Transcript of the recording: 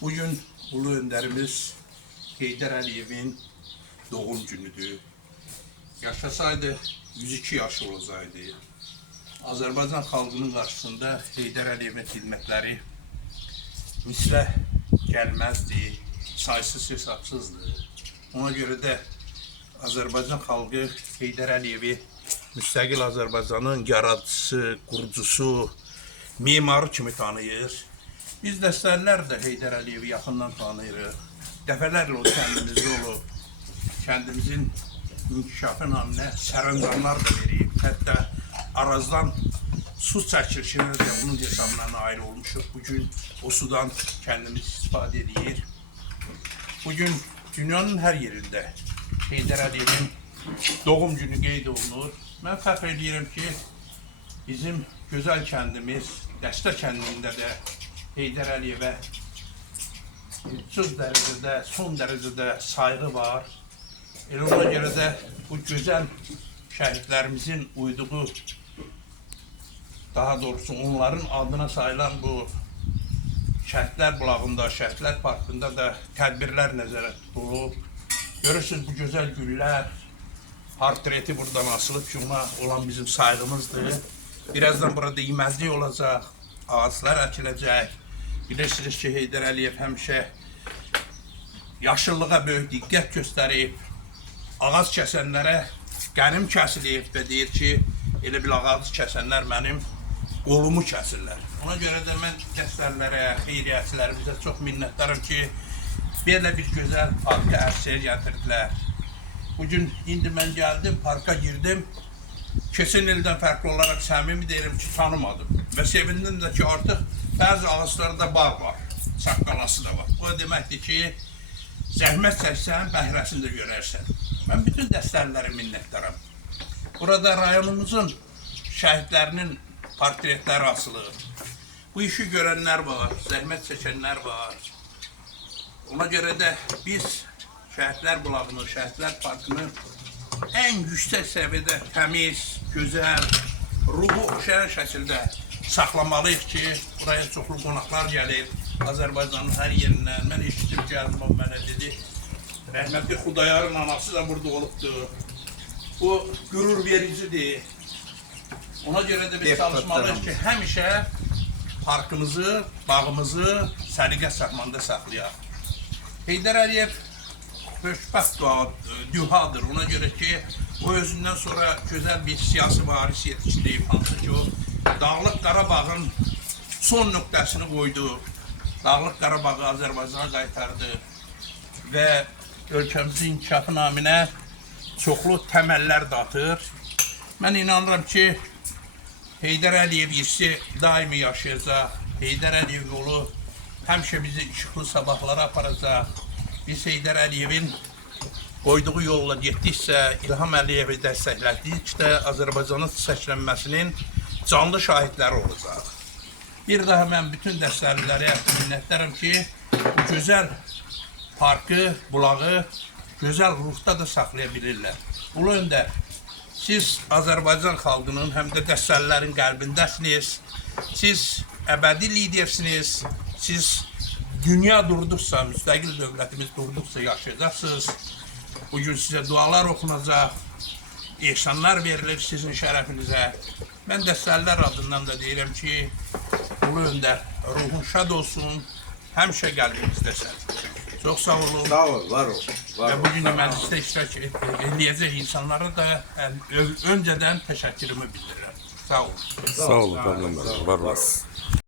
Bugün ulu önderimiz Heydər Əliyevin doğum günüdür. Yaşasaydı 102 yaş olacaqdı. Azərbaycan xalqının qarşısında Heydər Əliyevin xidmətləri mislə gəlməzdi, saysız hesabsızdır. Ona görə də Azərbaycan xalqı Heydər Əliyevi müstəqil Azərbaycanın yaradıcısı, qurucusu, mimarı kimi tanıyır. Biz dəstələr də Heydər Əliyevi yaxından tanıyırıq. Dəfələrlə o kəndimizdə olub, kəndimizin inkişafı naminə sərəncamlar da verib. Hətta Arazdan su çəkilişinə də bunun hesabına nail olmuşuq. Bugün o sudan kəndimiz istifadə edir. Bugün dünyanın hər yerində Heydər Əliyevin doğum günü qeyd olunur. Mən fəxr edirəm ki, bizim gözəl kəndimiz, Dəstə kəndində də Heydər Əliyevə son dərəcədə sayğı var. Elə ona görə də bu gözəl şəhidlərimizin uyduğu, daha doğrusu onların adına sayılan bu Şəhidlər bulağında, Şəhidlər parkında da tədbirlər nəzərə tutulub. Görürsünüz bu gözəl güllər, portreti buradan asılıb ki, ona olan bizim sayğımızdır. Birazdan burada iməzlik olacaq, ağaçlar əkiləcək. Bilirsiniz ki, Heydər Əliyev həmişə yaşıllığa böyük diqqət göstərib, ağac kəsənlərə qənim kəsilib və deyir ki, elə bil ağac kəsənlər mənim qolumu kəsirlər. Ona görə də mən dəstərlərə, xeyriyyətçilərimizə çox minnətdarım ki, belə bir gözəl parka ərsəyə gətirdilər. Bugün indi mən gəldim, parka girdim. Keçən ildən fərqli olaraq səmimi deyirəm ki, tanımadım. Və sevindim də ki, artıq bəzi ağaçlarda bağ var, saqqalası da var. Bu deməkdir ki, zəhmət çəksən, bəhrəsini də görərsən. Mən bütün dəstərlərə minnətdaram. Burada rayonumuzun şəhidlərinin portretləri asılır. Bu işi görənlər var, zəhmət çəkənlər var. Ona görə də biz Şəhidlər bulağını, Şəhidlər parkını ən yüksək səviyyədə təmiz, gözəl, ruhu oxşayan şəkildə saxlamalıyıq ki, buraya çoxlu qonaqlar gəlir, Azərbaycanın hər yerindən. Mən eşitdim ki, Əzmam mənə dedi, rəhmətli Xudayarın anası da burada olubdur. Bu qürur vericidir. Ona görə də biz çalışmalıyıq ki, həmişə parkımızı, bağımızı səliqə sahmanda saxlayaq. Heydər Əliyev xoşbəxt dühadır. Ona görə ki, o özündən sonra gözəl bir siyasi varis yetişdirib, hansı ki, o Dağlıq Qarabağın son nöqtəsini qoydu. Dağlıq Qarabağı Azərbaycana qaytardı və ölkəmizin inkişafı naminə çoxlu təməllər də atır. Mən inanıram ki, Heydər Əliyev irsi daimi yaşayacaq. Heydər Əliyev yolu həmişə bizi işıqlı sabahlara aparacaq. Biz Heydər Əliyevin qoyduğu yolla getdikcə, İlham Əliyevi dəstəklədikcə Azərbaycanın çiçəklənməsinin canlı şahidləri olacaq. Bir daha mən bütün dəstəlilərə minnətlərim ki, bu gözəl parkı, bulağı gözəl ruhda da saxlaya bilirlər. Ulu öndər, siz Azərbaycan xalqının həm də dəstəlilərin qəlbindəsiniz, siz əbədi lidersiniz, siz dünya durduqsa, müstəqil dövlətimiz durduqsa yaşayacaqsınız. Bugün sizə dualar oxunacaq, ehsanlar verilir sizin şərəfinizə. Mən dəstəllər adından da deyirəm ki, ulu öndər, ruhun şad olsun, həmişə qəlbimizdəsən. Çox sağ olun. Sağ ol, var ol. Və bugün də məclisdə iştirak edəcək insanlara da öncədən təşəkkürümü bildirirəm. Sağ olun. Sağ olun, problem var olasın.